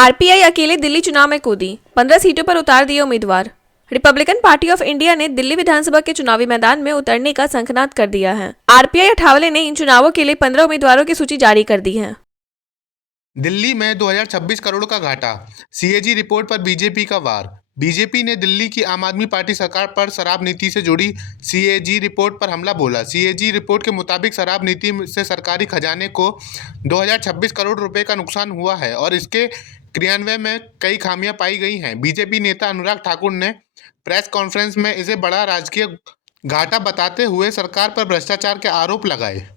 RPI अकेले दिल्ली चुनाव में कूदी, 15 सीटों पर उतार दिए उम्मीदवार। रिपब्लिकन पार्टी ऑफ इंडिया ने दिल्ली विधानसभा के चुनावी मैदान में उतरने का शंखनाद कर दिया है। आरपीआई अठावले ने इन चुनावों के लिए 15 उम्मीदवारों की सूची जारी कर दी है। दिल्ली में 2026 करोड़ का घाटा, सीएजी रिपोर्ट पर बीजेपी का वार। बीजेपी ने दिल्ली की आम आदमी पार्टी सरकार पर शराब नीति से जुड़ी सीएजी रिपोर्ट पर हमला बोला। सीएजी रिपोर्ट के मुताबिक शराब नीति से सरकारी खजाने को 2026 करोड़ रुपए का नुकसान हुआ है और इसके क्रियान्वयन में कई खामियां पाई गई हैं। बीजेपी नेता अनुराग ठाकुर ने प्रेस कॉन्फ्रेंस में इसे बड़ा राजकीय घाटा बताते हुए सरकार पर भ्रष्टाचार के आरोप लगाए।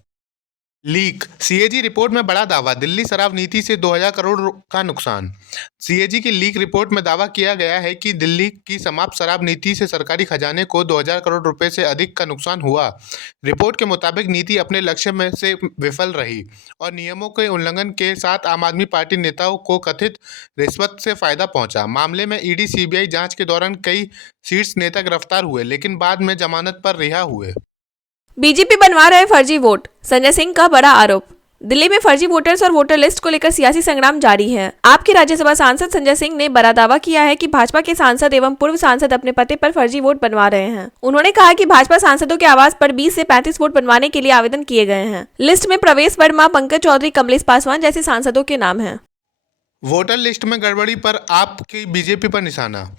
लीक, सीएजी रिपोर्ट में बड़ा दावा, दिल्ली शराब नीति से 2000 करोड़ का नुकसान। सीएजी की लीक रिपोर्ट में दावा किया गया है कि दिल्ली की समाप्त शराब नीति से सरकारी खजाने को 2000 करोड़ रुपए से अधिक का नुकसान हुआ। रिपोर्ट के मुताबिक नीति अपने लक्ष्य में से विफल रही और नियमों के उल्लंघन के साथ आम आदमी पार्टी नेताओं को कथित रिश्वत से फायदा पहुंचा। मामले में ईडी सीबीआई जांच के दौरान कई शीर्ष नेता गिरफ्तार हुए, लेकिन बाद में जमानत पर रिहा हुए। बीजेपी बनवा रहे फर्जी वोट, संजय सिंह का बड़ा आरोप। दिल्ली में फर्जी वोटर्स और वोटर लिस्ट को लेकर सियासी संग्राम जारी है। आपके राज्यसभा सांसद संजय सिंह ने बड़ा दावा किया है कि भाजपा के सांसद एवं पूर्व सांसद अपने पते पर फर्जी वोट बनवा रहे हैं। उन्होंने कहा कि भाजपा सांसदों के आवास पर 20 से 35 वोट बनवाने के लिए आवेदन किए गए हैं। लिस्ट में प्रवेश वर्मा, पंकज चौधरी, कमलेश पासवान जैसे सांसदों के नाम हैं। वोटर लिस्ट में गड़बड़ी पर आपकी बीजेपी पर निशाना।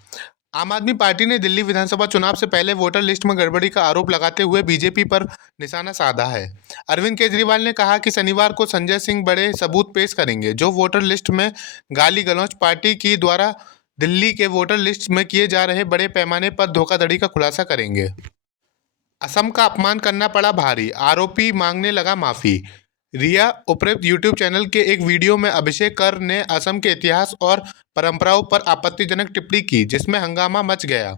आम आदमी पार्टी ने दिल्ली विधानसभा चुनाव से पहले वोटर लिस्ट में गड़बड़ी का आरोप लगाते हुए बीजेपी पर निशाना साधा है। अरविंद केजरीवाल ने कहा कि शनिवार को संजय सिंह बड़े सबूत पेश करेंगे जो वोटर लिस्ट में गाली गलौज पार्टी की द्वारा दिल्ली के वोटर लिस्ट में किए जा रहे बड़े पैमाने पर धोखाधड़ी का खुलासा करेंगे। असम का अपमान करना पड़ा भारी, आरोपी मांगने लगा माफी। रिया उपर्युक्त यूट्यूब चैनल के एक वीडियो में अभिषेक कर ने असम के इतिहास और परंपराओं पर आपत्तिजनक टिप्पणी की, जिसमें हंगामा मच गया।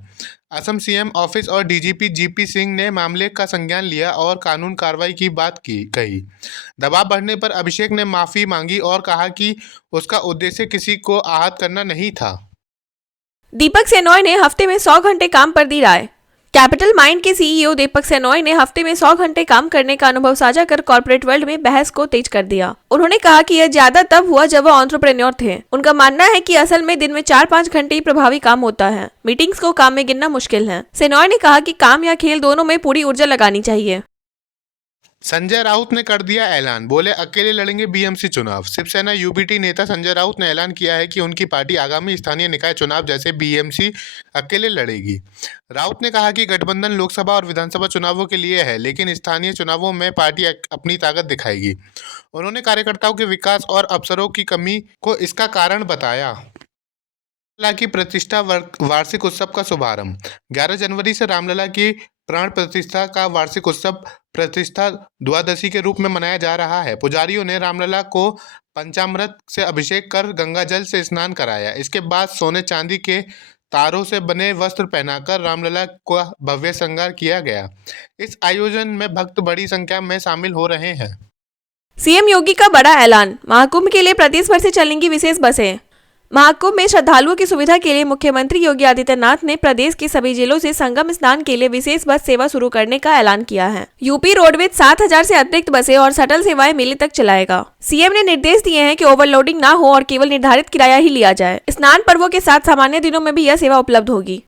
असम सीएम ऑफिस और डीजीपी जीपी सिंह ने मामले का संज्ञान लिया और कानून कार्रवाई की बात कही। दबाव बढ़ने पर अभिषेक ने माफी मांगी और कहा कि उसका उद्देश्य किसी को आहत करना नहीं था। दीपक सेनॉय ने हफ्ते में 100 घंटे काम पर दी राय। कैपिटल माइंड के सीईओ दीपक सेनॉय ने हफ्ते में 100 घंटे काम करने का अनुभव साझा कर कॉर्पोरेट वर्ल्ड में बहस को तेज कर दिया। उन्होंने कहा कि यह ज्यादा तब हुआ जब वह एंटरप्रेन्योर थे। उनका मानना है कि असल में दिन में 4-5 घंटे ही प्रभावी काम होता है। मीटिंग्स को काम में गिनना मुश्किल है। सेनॉय ने कहा कि काम या खेल दोनों में पूरी ऊर्जा लगानी चाहिए। संजय राउत ने कर दिया ऐलान, बोले अकेले लड़ेंगे बीएमसी चुनाव। शिवसेना यूबीटी नेता संजय राउत ने ऐलान किया है कि उनकी पार्टी आगामी स्थानीय निकाय चुनाव जैसे बीएमसी अकेले लड़ेगी। राउत ने कहा कि गठबंधन लोकसभा और विधानसभा चुनावों के लिए है, लेकिन स्थानीय चुनावों में पार्टी अपनी ताकत दिखाएगी। उन्होंने कार्यकर्ताओं के विकास और अवसरों की कमी को इसका कारण बताया। रामलला की प्रतिष्ठा वार्षिक उत्सव का शुभारंभ। 11 जनवरी से रामलला की प्राण प्रतिष्ठा का वार्षिक उत्सव प्रतिष्ठा द्वादशी के रूप में मनाया जा रहा है। पुजारियों ने रामलला को पंचामृत से अभिषेक कर गंगा जल से स्नान कराया। इसके बाद सोने चांदी के तारों से बने वस्त्र पहनाकर रामलला का भव्य श्रृंगार किया गया। इस आयोजन में भक्त बड़ी संख्या में शामिल हो रहे हैं। सीएम योगी का बड़ा ऐलान, महाकुंभ के लिए प्रदेश भर से चलेंगी विशेष बसें। महाकुंभ में श्रद्धालुओं की सुविधा के लिए मुख्यमंत्री योगी आदित्यनाथ ने प्रदेश के सभी जिलों से संगम स्नान के लिए विशेष बस सेवा शुरू करने का ऐलान किया है। यूपी रोडवेज 7000 से अतिरिक्त बसें और शटल सेवाएं मेले तक चलाएगा। सीएम ने निर्देश दिए हैं कि ओवरलोडिंग ना हो और केवल निर्धारित किराया ही लिया जाए। स्नान पर्वों के साथ सामान्य दिनों में भी यह सेवा उपलब्ध होगी।